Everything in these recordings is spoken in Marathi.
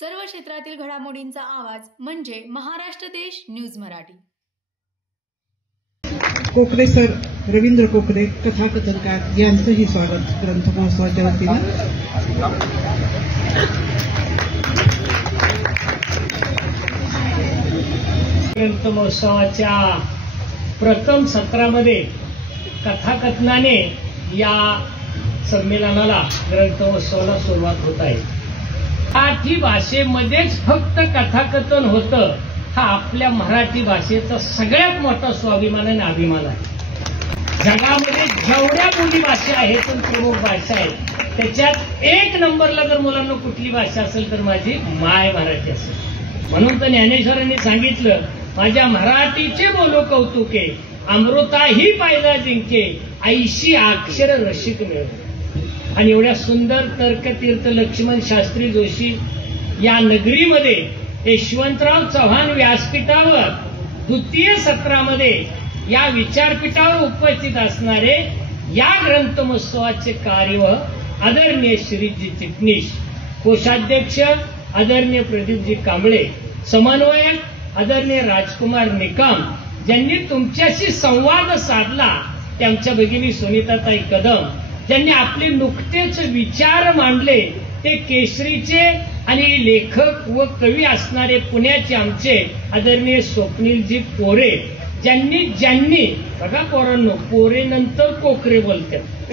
सर्व क्षेत्रातील घडामोडींचा आवाज म्हणजे महाराष्ट्र देश न्यूज मराठी। कोकरे सर, रवींद्र कोकरे कथाकथनकार यांचंही स्वागत ग्रंथ महोत्सवाच्या वतीने। ग्रंथ महोत्सवाच्या प्रथम सत्रामध्ये कथाकथनाने या संमेलनाला ग्रंथ महोत्सवाला सुरुवात होत आहे। मराठी भाषेमध्येच फक्त कथाकथन होतं हा आपल्या मराठी भाषेचा सगळ्यात मोठा स्वाभिमान आणि अभिमान आहे। जगामध्ये जेवढ्या बोली भाषा आहेत पण प्रमुख भाषा आहेत त्याच्यात एक नंबरला जर मुलांना कुठली भाषा असेल तर माझी माय मराठी असेल। म्हणून तर ज्ञानेश्वरांनी सांगितलं, माझ्या मराठीचे बोलो कौतुके, अमृताही पायदा जिंके, ऐशी अक्षर रसिक मिळते। आणि एवढ्या सुंदर तर्कतीर्थ लक्ष्मण शास्त्री जोशी या नगरीमध्ये यशवंतराव चव्हाण व्यासपीठावर द्वितीय सत्रामध्ये या विचारपीठावर उपस्थित असणारे या ग्रंथ महोत्सवाचे कार्यवाह आदरणीय श्रीजी चिटणीस, कोषाध्यक्ष आदरणीय प्रदीपजी कांबळे, समन्वयक आदरणीय राजकुमार निकम, ज्यांनी तुमच्याशी संवाद साधला ते आमच्या भगिनी सुनीताताई कदम, ज्यांनी आपले नुकतेच विचार मांडले ते केसरीचे आणि लेखक व कवी असणारे पुण्याचे आमचे आदरणीय स्वप्नीलजी पोरे, ज्यांनी बघा पोरांनो, पोरे नंतर कोकरे बोलतात,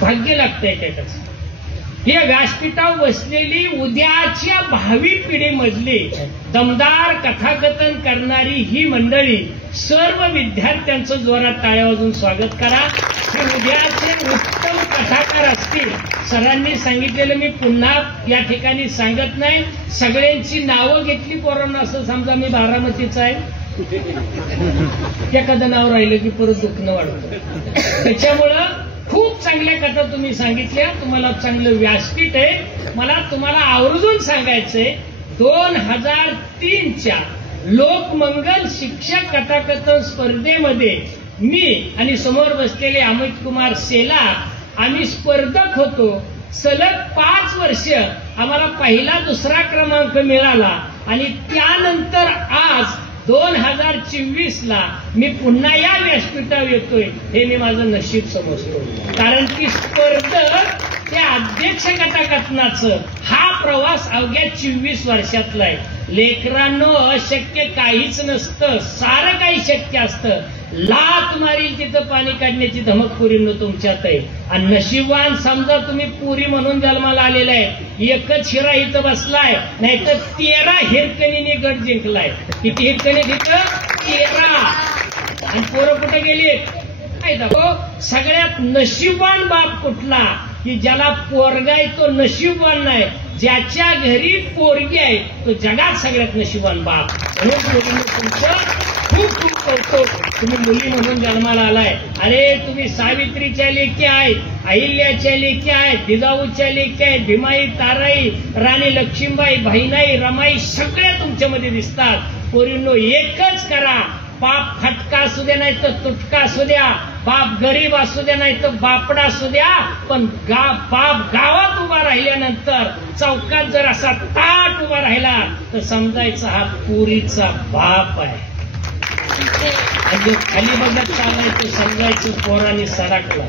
भाग्य लागतंय त्याचं। या व्यासपीठावर बसलेली उद्याच्या भावी पिढीमधली दमदार कथाकथन करणारी ही मंडळी, सर्व विद्यार्थ्यांचं जोरात टाळ्या वाजवून स्वागत करा। हे उद्याचे उत्तम कथाकार असतील। सरांनी सांगितलेलं मी पुन्हा या ठिकाणी सांगत नाही, सगळ्यांची नावं घेतली पोरांना असं समजा मी बारामतीचा आहे, एखादं नाव राहिलं की परत दुखणं वाढतं। त्याच्यामुळं खूप चांगल्या कथा तुम्ही सांगितल्या, तुम्हाला चांगलं व्यासपीठ आहे। मला तुम्हाला आवर्जून सांगायचंय, 2003च्या लोकमंगल शिक्षक कथाकथन स्पर्धेमध्ये मी आणि समोर बसलेले अमित कुमार सेला आम्ही स्पर्धक होतो। सलग 5 वर्ष आम्हाला पहिला दुसरा क्रमांक मिळाला आणि त्यानंतर आज 2024ला मी पुन्हा या व्यासपीठावर येतोय, हे मी माझं नशीब समजतो। कारण की स्पर्धक त्या अध्यक्ष कथाकथनाचं हा प्रवास अवघ्या 24 वर्षातला आहे। लेकरांनो, अशक्य काहीच नसतं, सारं काही शक्य असतं। लात मारील तिथं पाणी काढण्याची धमक पुरींनो तुमच्यात आहे। आणि नशीबवान समजा तुम्ही पुरी म्हणून जन्माला आलेला आहे, एकच हिरा इथं बसलाय, नाहीतर 13 हिरकणीने गट जिंकलाय। किती हिरकणी तिथं? 13। आणि पोरं कुठे गेली? सगळ्यात नशीबवान बाप कुठला की ज्याला पोरगा आहे तो नशीबवान नाही, ज्याच्या घरी पोरगी आहे तो जगात सगळ्यात नशीबवान बाप। म्हणून तुमचं खूप खूप कौतुक, तुम्ही मुली म्हणून जन्माला आलाय। अरे तुम्ही सावित्रीच्या लेकी आहेत, अहिल्याच्या लेकी आहेत, जिजाऊच्या लेकी आहेत, भीमाई, ताराई, राणी लक्ष्मीबाई, बहिणाई, रमाई सगळ्या तुमच्यामध्ये दिसतात। पोरींनो, एकच करा, बाप फटका असू द्या नाही तर तुटका असू द्या, बाप गरीब असू द्या नाही तर बापडा असू द्या, पण बाप गावात उभा राहिल्यानंतर चौकात जर असा ताट उभा राहिला तर समजायचा हा पुरीचा बाप आहे। आणि खाली बघत चालायचं समजायचं पोराने सराकला।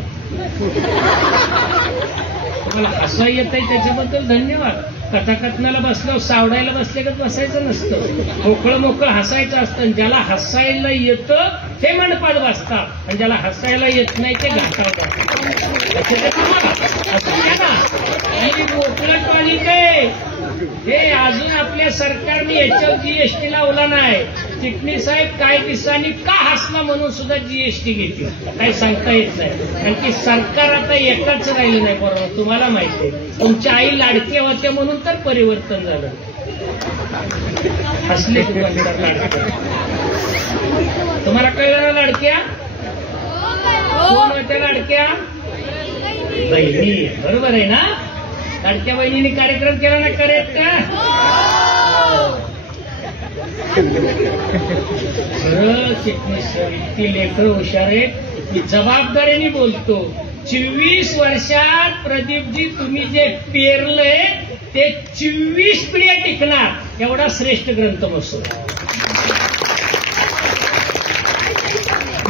तुम्हाला हसवा येत आहे त्याच्याबद्दल धन्यवाद। कथाकथनाला बसल्यावर सावडायला बसल्यागत बसायचं नसतं, मोकळं मोकळं हसायचं असतं। ज्याला हसायला येतं ते मंडपात बसतात आणि ज्याला हसायला येत नाही ते घाटावर मोकळं पाणी काय हे अजून आपल्या सरकारने याच्यावर जीएसटी लावला नाही। चिटणीस साहेब काय दिवसांनी का हसला म्हणून सुद्धा जीएसटी घेतली, काही सांगता येत नाही। कारण की सरकार आता एकाच राहिलं नाही, बरोबर तुम्हाला माहिती आहे। तुमच्या आई लाडक्या होत्या म्हणून तर परिवर्तन झालं। हसले लाडक्या, तुम्हाला कळलं ना लाडक्या कोण होत्या? लाडक्या बहिणी, बरोबर आहे ना? लाडक्या बहिणीने कार्यक्रम केला ना, करेक्ट का? चिटणीस इतकी लेकरं हुशार आहेत, मी जबाबदारीने बोलतो। 24 वर्षात प्रदीपजी तुम्ही जे पेरलंय ते 24 पिढ्या टिकणार एवढा श्रेष्ठ ग्रंथ महोत्सव.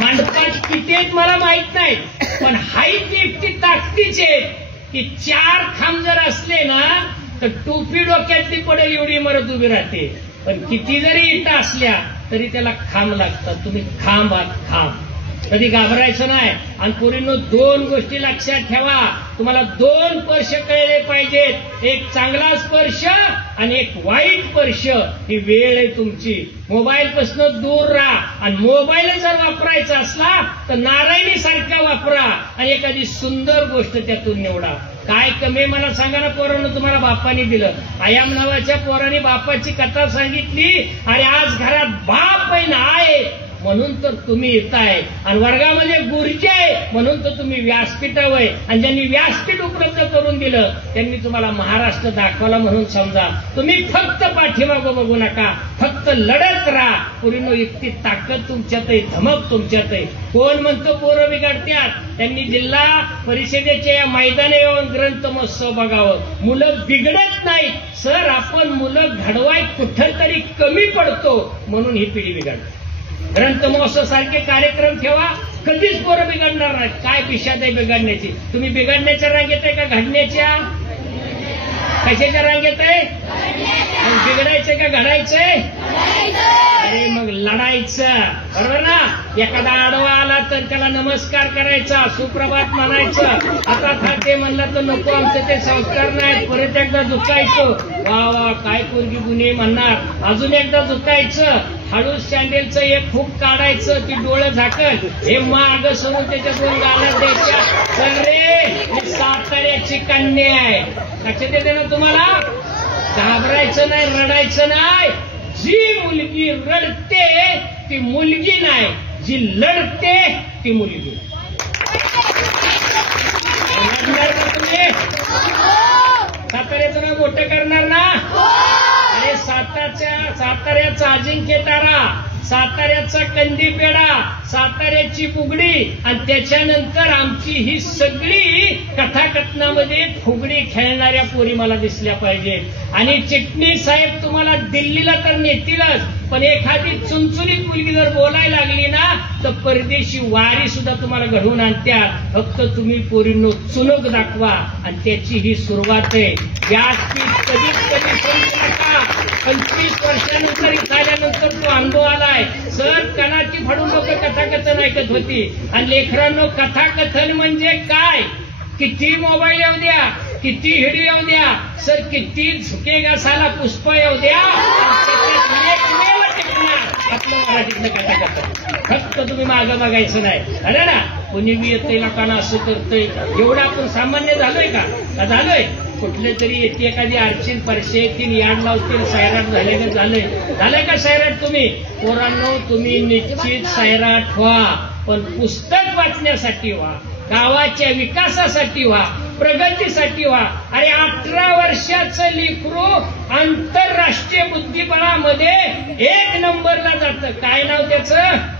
मंडपात किती आहेत मला माहित नाही, पण हाईट इतकी ताकदीचे की 4 खांब जर असले ना तर टोपी डोक्यातली पडेल एवढी इमारत उभी राहते. पण किती जरी इटा असल्या तरी त्याला खांब लागतात. तुम्ही खांब आहात, खांब. कधी घाबरायचं नाही. आणि पोरींनो 2 गोष्टी लक्षात ठेवा. तुम्हाला 2 स्पर्श कळले पाहिजेत, एक चांगला स्पर्श आणि एक वाईट स्पर्श. ही वेळ आहे तुमची. मोबाईल पासून दूर राहा. आणि मोबाईल जर वापरायचा असला तर नारायणी सारखा वापरा आणि एखादी सुंदर गोष्ट त्यातून निवडा. काय कमी मला सांगा ना पोरांनो, तुम्हाला बापाने दिलं. आयाम नावाच्या पोराने बापाची कथा सांगितली. आणि आज घरात बाप आहे ना आहे म्हणून तर तुम्ही येताय. आणि वर्गामध्ये गुरुजी आहे म्हणून तर तुम्ही व्यासपीठावर आहे. आणि ज्यांनी व्यासपीठ उपलब्ध करून दिलं त्यांनी तुम्हाला महाराष्ट्र दाखवला म्हणून समजा. तुम्ही फक्त पाठीमागं बघू नका, फक्त लढत राहा. पोरींनो इतकी ताकद तुमच्यात आहे, धमक तुमच्यात आहे. कोण म्हणतो पोरं बिघडत्यात? त्यांनी जिल्हा परिषदेच्या या मैदानी येऊन ग्रंथ महोत्सव बघावं. मुलं बिघडत नाही सर, आपण मुलं घडवाय कुठं तरी कमी पडतो म्हणून ही पिढी बिघडते. ग्रंथ महोत्सव सारखे कार्यक्रम ठेवा, कधीच पोरं बिघडणार नाहीत. काय पिशाद आहे बिघडण्याची? तुम्ही बिघडण्याच्या रांगेत आहे का घडण्याच्या? कशाच्या रांगेत आहे? बिघडायचंय का घडायचंय? अरे मग लढायचं, बरोबर ना? एखादा आडवा आला तर त्याला नमस्कार करायचा, सुप्रभात म्हणायचं. आता खाते म्हणलं तर नको, आमचे ते संस्कार नाहीत. परत एकदा झुकायचं, वा वा काय पोरगी गुन्हे म्हणणार. अजून एकदा झुकायचं, हळूच सँडेलचं एक फूक काढायचं, ती डोळं झाकल, हे माग सोडून त्याच्या 2 गाला द्यायच्या. तर रे साताऱ्याची कन्या आहे. लक्षात येते ना तुम्हाला? घाबरायचं नाही, रडायचं नाही. जी मुलगी रडते ती मुलगी नाही, जी लढते ती मुलगी. तुम्ही साताऱ्याचं नाव मोठं करणार ना? अरे साताऱ्याचा अजिंक्य तारा, साताऱ्याचा कंदी पेढा, साताऱ्याची फुगडी आणि त्याच्यानंतर आमची ही सगळी कथाकथनामध्ये फुगडी खेळणाऱ्या पोरी मला दिसल्या पाहिजे. आणि चिटणीस साहेब तुम्हाला दिल्लीला तर नेतीलच, पण एखादी चुनचुनीत मुलगी जर बोलायला लागली ना तर परदेशी वारी सुद्धा तुम्हाला घडवून आणत्यात. फक्त तुम्ही पोरींनो चुनक दाखवा आणि त्याची ही सुरुवात आहे. व्यासपीठ कधीच कधी समजू नका. 25 वर्षानंतर झाल्यानंतर तो अनुभव आलाय. सर कणाची फाडून लोक कथाकथन ऐकत होती. आणि लेकरांनो कथाकथन म्हणजे काय? किती मोबाईल येऊ द्या, किती हिडी येऊ द्या, सर किती झुकेगा साला पुष्प येऊ द्या, एकमेव टिकणार आपलं मराठीतलं कथाकथन. फक्त तुम्ही मागं बघायचं नाही. अरे ना कोणी बी येतंय लोकांना असं करतंय, एवढं आपण सामान्य झालोय का? झालोय? कुठले तरी येते एखादी अर्चिन परशे येतील, याड लावतील, सायराट झालंय का सायराट? तुम्ही पोरांनो तुम्ही निश्चित सायराट व्हा, पण पुस्तक वाचण्यासाठी व्हा, गावाच्या विकासासाठी व्हा, प्रगतीसाठी व्हा. अरे 18 वर्षाचं लेकरू आंतरराष्ट्रीय बुद्धिबळामध्ये 1 नंबरला जातं. काय नाव त्याचं?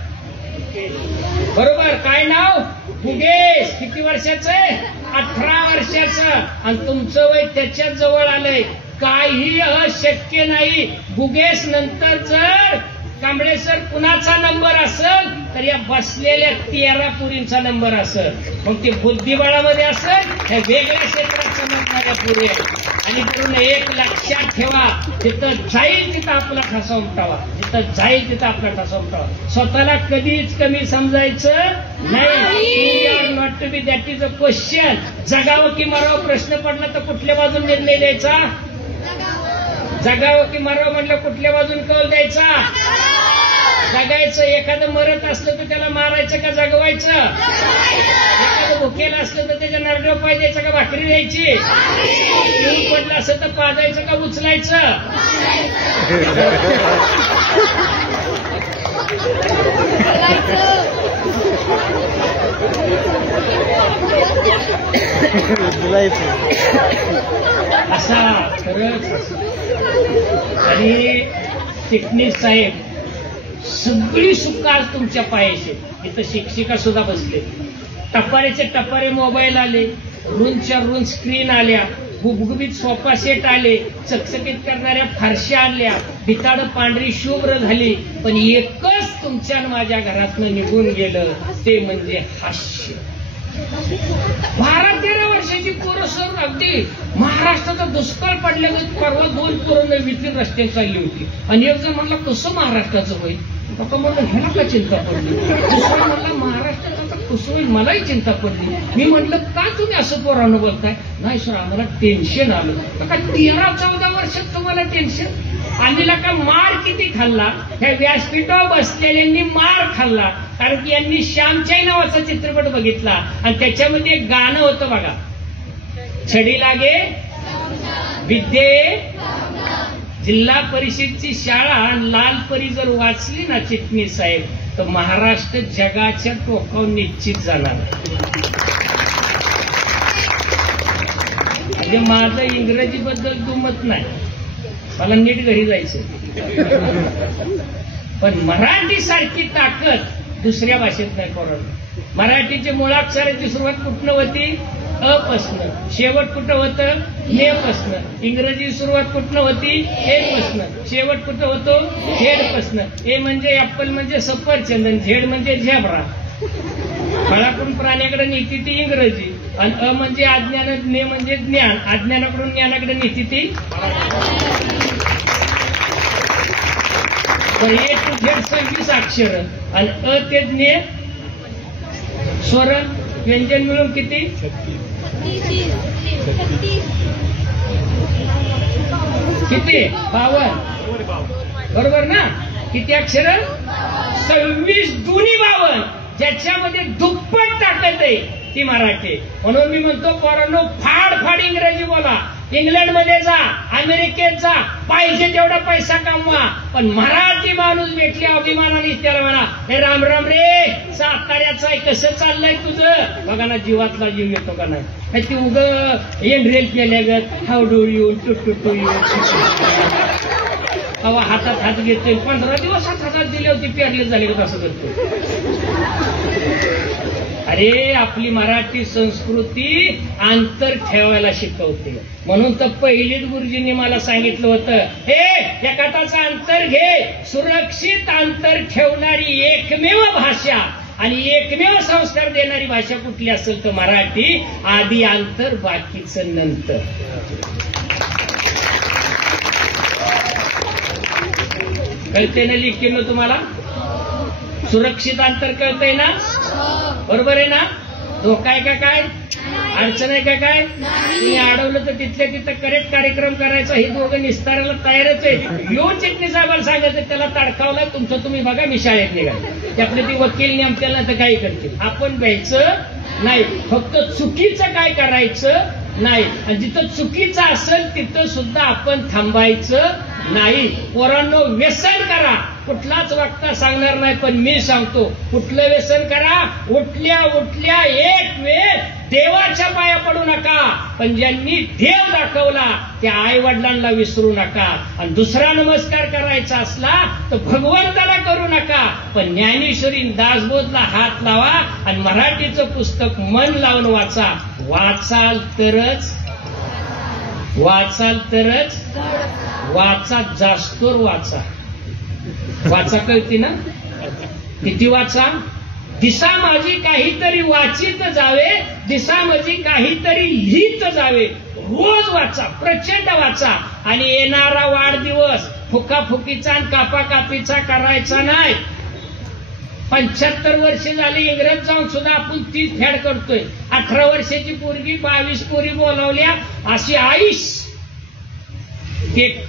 बरोबर, काय नाव? गुगेश. किती वर्षाचं आहे? 18 वर्षाचं. आणि तुमचं वय त्याच्याच जवळ आलंय. काही अशक्य नाही. गुगेश नंतर जर कांबळे सर कुणाचा नंबर असेल तर या बसलेल्या 13 पुरींचा नंबर असेल. मग ते बुद्धिबळामध्ये असेल, हे वेगळ्या क्षेत्रात समजणाऱ्या पुरी. आणि करून एक लक्षात ठेवा, जिथं जाईल तिथं आपला ठसा उमटावा, जिथं जाईल तिथं आपला ठसा उमटावा. स्वतःला कधीच कमी समजायचं नाही. Not to be, that is a question. जगावं की मरावं प्रश्न पडला तर कुठल्या बाजून निर्णय द्यायचा? जगावं की मरावं म्हटलं कुठल्या बाजून कौल द्यायचा? जगायचं. एखादं मरत असलं तर त्याला मारायचं का जगवायचं? एखादं भुकेलं असलं तर त्याच्या नरड्यावर पाय द्यायचं का भाकरी द्यायची? पिऊन पडलं असं तर पाजायचं का उचलायचं? असा खरंच. आणि चिटणीस साहेब सगळी सुख आज तुमच्या पायाशी. इथं शिक्षिका सुद्धा बसले. टपारेचे टपारे मोबाईल आले, रूनच्या रून स्क्रीन आल्या. गुबगुबीत सोफा सेट आले, चकचकीत करणाऱ्या फारशा आणल्या, भिताड पांढरी शुभ्र झाली, पण एकच तुमच्या माझ्या घरातनं निघून गेलं, ते म्हणजे हास्य. 12-13 वर्षाची पोरं सर अगदी महाराष्ट्राचा दुष्काळ पडल्यानं परवा 2 पोरं नवीन रस्त्यात चालली होती आणि एक जण म्हणला कसं महाराष्ट्राचं होईल, आता म्हणलं ह्याला का चिंता पडली, दुसरा म्हणला महाराष्ट्राचं आता कसं होईल मलाही चिंता पडली. मी म्हटलं का तुम्ही असं पोरानं बोलताय, नाही सर आम्हाला टेन्शन आलं. का 13-14 वर्षात तुम्हाला टेन्शन आलेला का, मार किती खाल्ला, ह्या व्यासपीठावर बसलेल्यांनी मार खाल्ला, कारण की यांनी श्यामच्याई नावाचा चित्रपट बघितला आणि त्याच्यामध्ये एक गाणं होतं बघा, छडी लागे विद्ये. जिल्हा परिषदची शाळा लालपरी जर वाचली ना चिटणीस साहेब, तर महाराष्ट्र जगाच्या टोकावर निश्चित जाणार. म्हणजे माझं इंग्रजीबद्दल दुमत नाही, मला नीट घरी जायचं, पण मराठी सारखी ताकद दुसऱ्या भाषेत नाही पोरांनो. मराठीचे मुळाक्षराची सुरुवात कुठनं होती, अपासनं, शेवट कुठं होतं, ने पासनं. इंग्रजी सुरुवात कुठनं होती, ए पासनं, शेवट कुठं होतो, झेड पासनं. ए म्हणजे ऍपल म्हणजे सफरचंदन, झेड म्हणजे झेब्रा. फळाकडून प्राण्याकडे नेती ती इंग्रजी, आणि अ म्हणजे अज्ञान, ने म्हणजे ज्ञान, अज्ञानाकडून ज्ञानाकडे नेती ती. तर ए टू झेड 26 अक्षर आणि अ ते ज्ञ स्वर व्यंजन मिळून किती, किती 52, बरोबर ना. किती अक्षर, 26 दुनी 52, ज्याच्यामध्ये दुप्पट ताकद आहे ती मराठी. म्हणून मी म्हणतो पोरांनो फाड इंग्रजी बोला, इंग्लंडमध्ये जा, अमेरिकेत जा, पाहिजे तेवढा पैसा कमवा, पण मराठी माणूस भेटले अभिमानाने त्याला म्हणा, हे राम राम रे साताऱ्याचं आहे, कसं चाललंय तुझं, बघा ना जीवातला जीव येतो का नाही. ती उग एंड्रेल केल्यागत how do you to you हवा हातात हात घेतोय, 15 दिवस हातात दिले होते पेरले झाले का असं करतो. अरे आपली मराठी संस्कृती अंतर ठेवायला शिकवते. म्हणून तर पहिलीच गुरुजींनी मला सांगितलं होतं, हे एकाताचं अंतर घे, सुरक्षित अंतर ठेवणारी एकमेव भाषा आणि एकमेव संस्कार देणारी भाषा कुठली असेल तर मराठी. आधी अंतर, बाकीचं नंतर. कळते ना लिखीनं तुम्हाला, सुरक्षित अंतर कळतंय ना, बरोबर आहे ना. धोका आहे का, काय अडचण आहे का, काय तुम्ही अडवलं तर तिथल्या तिथं करेक्ट कार्यक्रम करायचा. हे दोघं निस्तारायला तयारच आहे. यो चिटणी साहेबांना सांगायचं त्याला ताडकावला, तुमचं तुम्ही बघा, मी शाळेत निघाल, त्यातले ती वकील नेमक्याला तर काही करतील. आपण द्यायचं नाही, फक्त चुकीचं काय करायचं नाही, आणि जिथं चुकीचं असेल तिथं सुद्धा आपण थांबायचं नाही. पोरांनो व्यसन करा, कुठलाच वक्ता सांगणार नाही, पण मी सांगतो कुठलं व्यसन करा, उठल्या उठल्या एक वेळ देवाच्या पाया पडू नका, पण ज्यांनी देव दाखवला त्या आई वडिलांना विसरू नका, आणि दुसरा नमस्कार करायचा असला तर भगवंताला करू नका, पण ज्ञानेश्वरी दासबोधला हात लावा आणि मराठीचं पुस्तक मन लावून वाचा. वाचाल तरच वाचा, जास्तोर वाचा. वाचा कळती ना, किती वाचा. दिसा माझी काहीतरी वाचित जावे, दिसा माझी काहीतरी लिहित जावे. रोज वाचा, प्रचंड वाचा, आणि येणारा वाढदिवस फुकाफुकीचा आणि कापाकापीचा करायचा नाही. 75 वर्ष झाली इंग्रज जाऊन सुद्धा आपण 30 फॅड करतोय. 18 वर्षाची पोरगी 22 पोरी बोलावल्या, अशी आईश केक,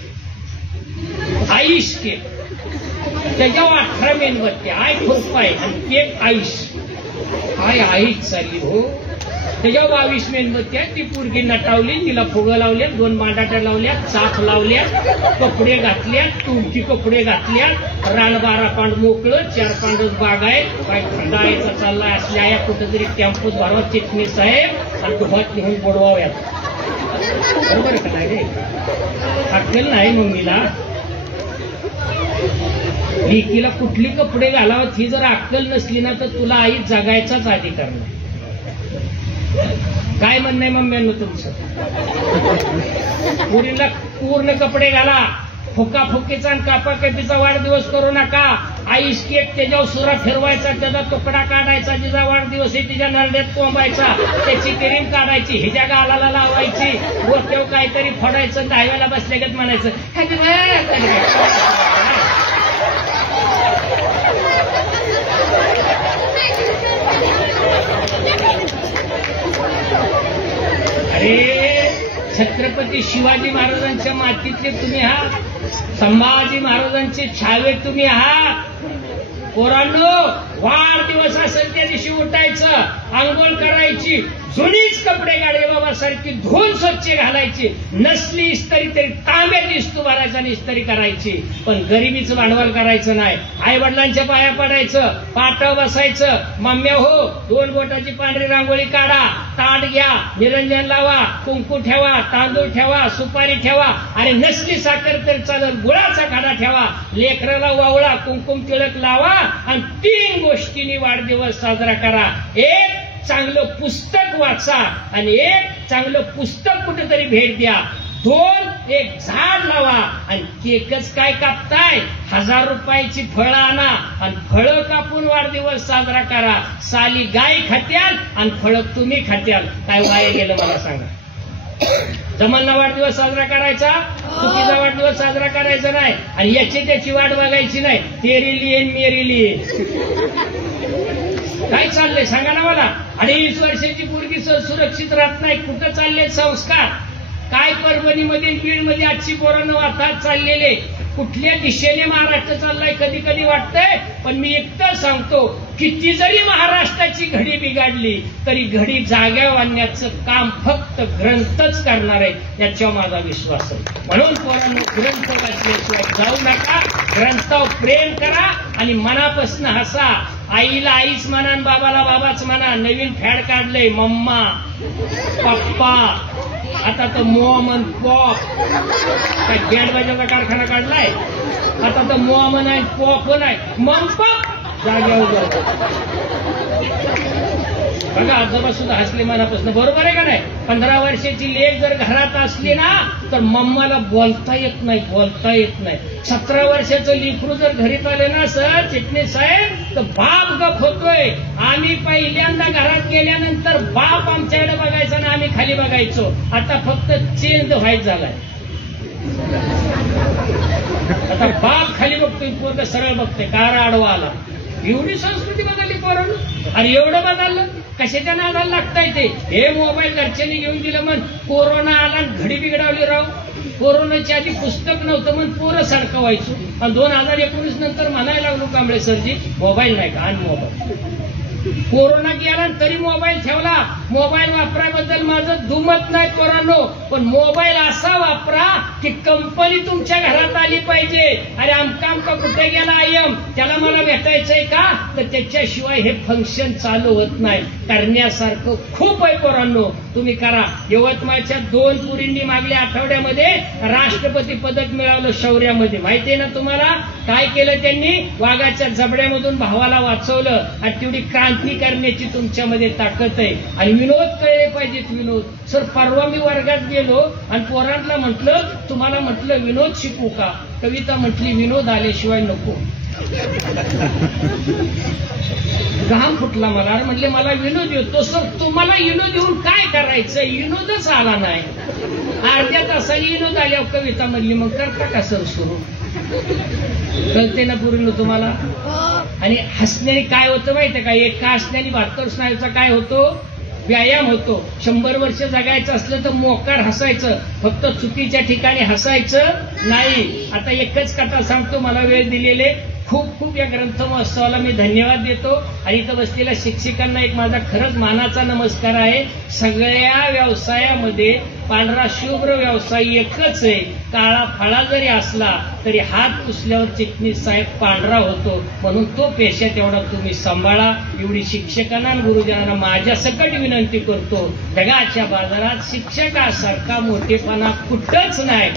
आईश केक, त्याच्यावर 18 मेणबत्त्या, आय खुरपाय आणि केक आईश, काय आईश चालली हो. त्याच्यावर 22 मेणबत्त्या, ती पोरगी नटावली, तिला फुगं लावल्या, 2 मांडाट्या लावल्या, चाफ लावल्या, कपडे घातल्या, तुमची कपडे घातल्या, रानबारा पांड मोकळं, 4 पांडच बाग आहे, काय खंडाळायचा चाललाय. असल्या या कुठेतरी टेम्पोत भरवा चिटणी साहेब आणि डोहात घेऊन बोडवाव्यात, बरोबर का नाही रे. अक्कल नाही मम्मीला, लेकीला कुठली कपडे घालावत ही जर अक्कल नसली ना तर तुला आई जगायचाच अधिकार नाही. काय म्हणणं आहे मम्म्यांनो तुमचं. पुरीला पूर्ण कपडे घाला, फुकाफुकीचा आणि कापाकापीचा वाढदिवस करू नका. आईस केक त्याच्यावर सुरा फिरवायचा, त्याचा तुकडा काढायचा, जिचा वाढदिवस आहे तिच्या नरड्यात कोंबायचा, त्याची क्रीम काढायची, हिच्या गालाला लावायची, डोक्यावर काहीतरी फोडायचं, दहाव्याला बसल्यागत म्हणायचं हॅपी बर्थडे. अरे छत्रपती शिवाजी महाराजांच्या मातीतले तुम्ही आहात, संभाजी महाराजांचे छावे तुम्ही आहात. पोरांनो, वाढदिवस असेल त्या दिवशी उठायचं, आंघोळ करायची, जुनीच कपडे गाडे बाबासारखी धुवून स्वच्छ घालायची, नसली इस्त्री तरी तांब्यात इस्तू भरायचा आणि इस्त्री करायची. पण गरिबीचं भांडवल करायचं नाही. आई वडिलांच्या पाया पडायचं, पाटावर बसायचं. मम्म्या हो, 2 बोटाची पांढरी रांगोळी काढा, ताट घ्या, निरंजन लावा, कुंकू ठेवा, तांदूळ ठेवा, सुपारी ठेवा. आणि नसली साखर तर चालत, गुळाचा खाडा ठेवा, लेकराला वावळा, कुंकुम तिळक लावा आणि 3 गोष्टींनी वाढदिवस साजरा करा. एक चांगलं पुस्तक वाचा आणि एक चांगलं पुस्तक कुठेतरी भेट द्या. 2 एक झाड लावा आणि केकच काय कापताय, 1000 रुपयाची फळं आणा आणि फळं कापून वाढदिवस साजरा करा. साली गाय खात्याल आणि फळं तुम्ही खात्याल. काय वाया गेलं मला सांगा. जमलना वाढदिवस साजरा करायचा, चुकीचा वाढदिवस साजरा करायचा नाही. आणि याची त्याची वाट बघायची नाही. तेरी लिए मेरी लिए काय चाललंय सांगा ना मला. 2.5 वर्षाची पोरगी सुरक्षित राहत नाही. कुठं चालले संस्कार? काय परभणीमध्ये बीडमध्ये आजची पोरांना वाहतात चाललेले, कुठल्या दिशेने महाराष्ट्र चाललाय कधी कधी वाटतंय. पण मी एकटं सांगतो, किती जरी महाराष्ट्राची घडी बिघडली तरी घडी जाग्यावर आणण्याचं काम फक्त ग्रंथच करणार आहे, याच्यावर माझा विश्वास आहे. म्हणून पोरांनो, ग्रंथ वाचल्याशिवाय जाऊ नका. ग्रंथावर प्रेम करा आणि मनापासून हसा. आईला आईच म्हणा आणि बाबाला बाबाच म्हणा. नवीन फॅड काढलंय मम्मा, पप्पा, आता तर मोमन पॉप. काय बँड बाजाचा कारखाना काढलाय आता तर मोमन आहे, पॉप नाही, मम पॉप जाग्यावर. बघा आजोबा सुद्धा हसले मनापासून. बरोबर आहे का नाही. 15 वर्षाची लेक जर घरात असली ना तर मम्माला बोलता येत नाही, बोलता येत नाही. 17 वर्षाचं लेकरू जर घरीत आले ना सर चिटणीस साहेब, तर बाप गप होतोय. आम्ही पहिल्यांदा घरात गेल्यानंतर बाप आमच्याकडे बघायचा ना आम्ही खाली बघायचो. आता फक्त चेंज व्हायचं झालाय. आता बाप खाली बघतोय, पोरं सरळ बघतोय, कार आडवा आला. एवढी संस्कृती बदलली पोरांनो. आणि एवढं बदललं कशाच्या नादाला लागताय ते. हे मोबाईल घरच्यांनी घेऊन दिलं म्हण कोरोना आला आणि घडी बिघडावली राव. कोरोनाच्या आधी पुस्तक नव्हतं म्हणून पोरं सडकवायचो आणि 2019 नंतर म्हणायला लागलो कांबळे सरजी मोबाईल नाही का, आणि मोबाईल. कोरोना गेला तरी मोबाईल ठेवला. मोबाईल वापराबद्दल माझं दुमत नाही पोरांनो, पण मोबाईल असा वापरा की कंपनी तुमच्या घरात आली पाहिजे. अरे आमका कुठे गेला आयम, त्याला मला भेटायचंय का, तर त्याच्याशिवाय हे फंक्शन चालू होत नाही. करण्यासारखं खूप आहे पोरांनो, तुम्ही करा. यवतमाळच्या 2 पुरींनी मागल्या आठवड्यामध्ये राष्ट्रपती पदक मिळवलं शौर्यामध्ये. माहितीये ना तुम्हाला काय केलं त्यांनी? वाघाच्या जबड्यामधून भावाला वाचवलं. आणि तेवढी क्रांती करण्याची तुमच्यामध्ये ताकद आहे. आणि विनोद कळले पाहिजेत. विनोद सर, परवा मी वर्गात गेलो आणि पोरांना म्हटलं तुम्हाला म्हटलं विनोद शिकू का? कविता म्हटली विनोद आल्याशिवाय नको. घाम फुटला मला. म्हटले मला विनोद येतो. सर तुम्हाला विनोद येऊन काय करायचं? विनोदच आला नाही. अर्ध्या तासाने विनोद आल्यावर कविता म्हणली मग करता का सर सुरू? कळते ना पूर्ण तुम्हाला. आणि हसण्याने काय होतं माहितीये का? एका हसण्याने 72 स्नायूचा काय होतो? व्यायाम होतो. 100 वर्ष जगायचं असलं तर मोकार हसायचं, फक्त चुकीच्या ठिकाणी हसायचं नाही. आता एकच कथा सांगतो, मला वेळ दिलेले. खूप खूप या ग्रंथ महोत्सवाला मी धन्यवाद देतो. आणि इथं बसलेल्या शिक्षकांना एक माझा खरंच मानाचा नमस्कार आहे. सगळ्या व्यवसायामध्ये पांढरा शुभ्र व्यवसाय एकच आहे. काळा फळा जरी असला तरी हात पुसल्यावर चिटणीस साहेब पांढरा होतो. म्हणून तो पेशा तेवढा तुम्ही सांभाळा. एवढी शिक्षकांना आणि गुरुजनांना माझ्या सकट विनंती करतो. जगाच्या बाजारात शिक्षकासारखा मोठेपणा कुठंच नाही.